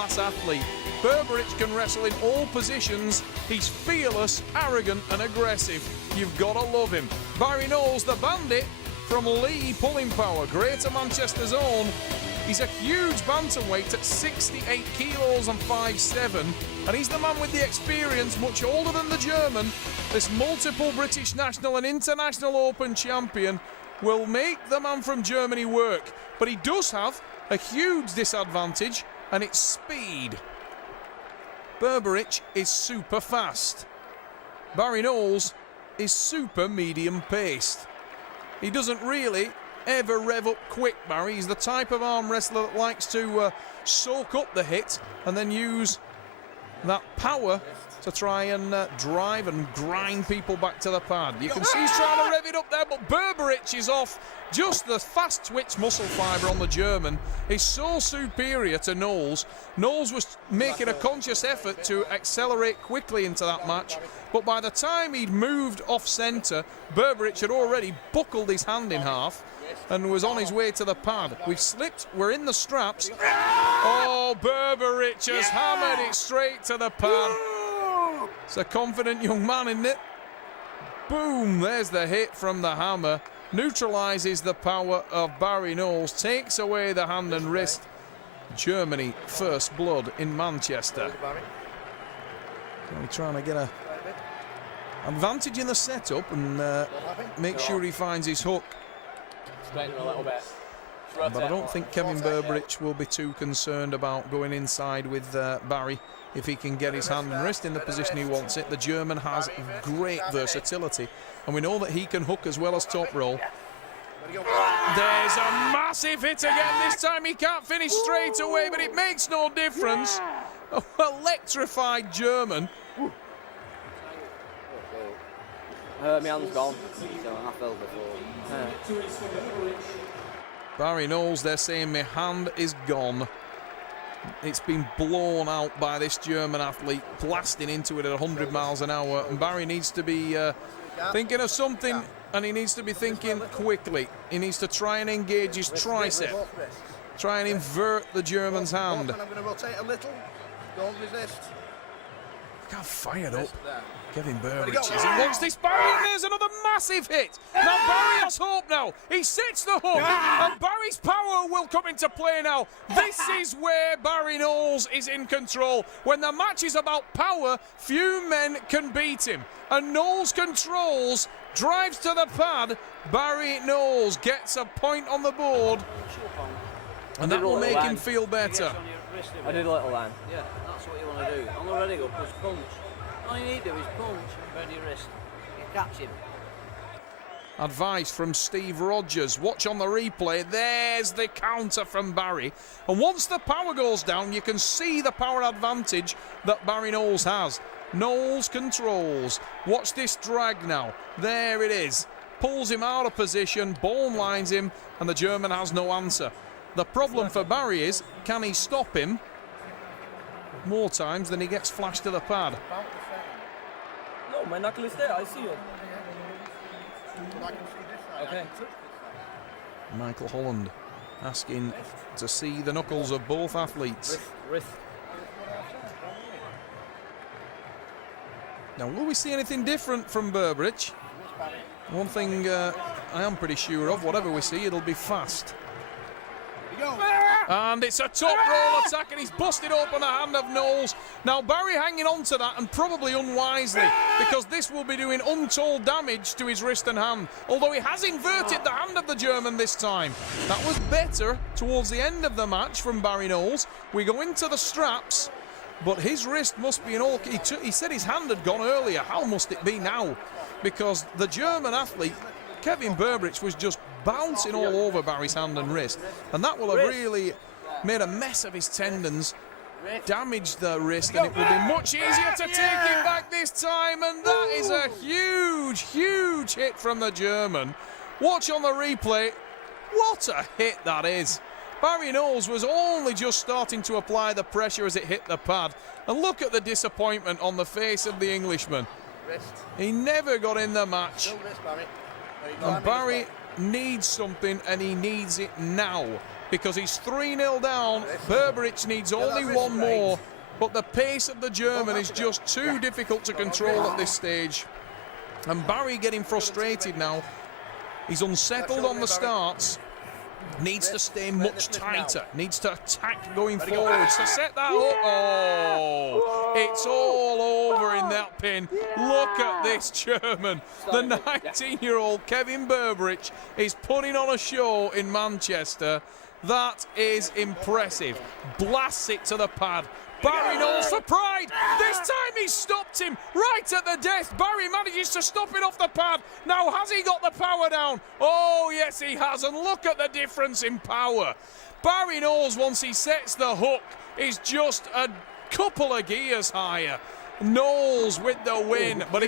class athlete. Berberich can wrestle in all positions. He's fearless, arrogant and aggressive. You've got to love him. Barry Knowles, the bandit from Lee Pulling Power, Greater Manchester's own. He's a huge bantamweight at 68 kilos and 5'7", and he's the man with the experience, much older than the German. This multiple British national and international open champion will make the man from Germany work, but he does have a huge disadvantage, and it's speed. Berberich is super fast. Barry Knowles is super medium paced. He doesn't really ever rev up quick, Barry. He's the type of arm wrestler that likes to soak up the hit and then use that power to try and drive and grind people back to the pad. You can see he's trying to rev it up there, but Berberich is off. Just the fast twitch muscle fibre on the German is so superior to Knowles. Knowles was making a conscious effort to accelerate quickly into that match, but by the time he'd moved off centre, Berberich had already buckled his hand in half and was on his way to the pad. We've slipped, we're in the straps. Oh, Berberich has hammered it straight to the pad. It's a confident young man, isn't it? Boom, there's the hit from the hammer. Neutralises the power of Barry Knowles, takes away the hand and wrist. Germany, first blood in Manchester. We're trying to get a advantage in the setup and make sure he finds his hook. Straighten a little bit. But I don't think Kevin Berberich will be too concerned about going inside with Barry if he can get his hand and wrist in the position he wants it. The German has great versatility, and we know that he can hook as well as top roll. There's a massive hit again. This time he can't finish straight away, but it makes no difference. Electrified German. My hand's gone, so I fell before. Barry Knowles, they're saying my hand is gone. It's been blown out by this German athlete, blasting into it at 100 miles an hour. And Barry needs to be thinking of something, and he needs to be thinking quickly. He needs to try and engage his tricep. Try and invert the German's hand. I'm going to rotate a little. Don't resist. Look how fired up Kevin Berberich is. He wants this Barry, and there's another massive hit. Now Barry has hope now. He sets the hook, and Barry's power will come into play now. This is where Barry Knowles is in control. When the match is about power, few men can beat him. And Knowles controls, drives to the pad. Barry Knowles gets a point on the board, and that will make him feel better. I did a little line. Yeah, that's what you want to do. On the ready go, push punch. All you need to do is punch, burn your wrist. You catch him. Advice from Steve Rogers. Watch on the replay. There's the counter from Barry. And once the power goes down, you can see the power advantage that Barry Knowles has. Knowles controls. Watch this drag now. There it is. Pulls him out of position, bone lines him, and the German has no answer. The problem for Barry is, can he stop him more times than he gets flashed to the pad? No, my knuckle is there, I see it. Okay. Michael Holland asking to see the knuckles of both athletes. Wrist. Now, will we see anything different from Berberich? One thing I am pretty sure of, whatever we see, it'll be fast. And it's a top roll attack, and he's busted open the hand of Knowles. Now Barry hanging on to that, and probably unwisely, because this will be doing untold damage to his wrist and hand. Although he has inverted the hand of the German this time. That was better towards the end of the match from Barry Knowles. We go into the straps, but his wrist must be in all... He said his hand had gone earlier. How must it be now? Because the German athlete, Kevin Berberich, was just bouncing all over Barry's hand and wrist, and that will have really made a mess of his tendons, damaged the wrist, and it will be much easier to take it back this time. And that is a huge, huge hit from the German. Watch on the replay. What a hit that is. Barry Knowles was only just starting to apply the pressure as it hit the pad, and look at the disappointment on the face of the Englishman. He never got in the match, and Barry needs something, and he needs it now. because he's 3-0 down. Berberich needs only one more, but the pace of the German is just too difficult to control at this stage. And Barry getting frustrated now. He's unsettled on the starts. Needs to stay much tighter. Needs to attack going forwards to set that up. Oh, it's all over in that pin. Look at this German. The 19-year-old Kevin Berberich is putting on a show in Manchester. That is impressive. Blasts it to the pad. Barry Knowles for pride. This time he stopped him right at the death. Barry manages to stop it off the pad. Now, has he got the power down? Oh, yes, he has. And look at the difference in power. Barry Knowles, once he sets the hook, is just a couple of gears higher. Knowles with the win. But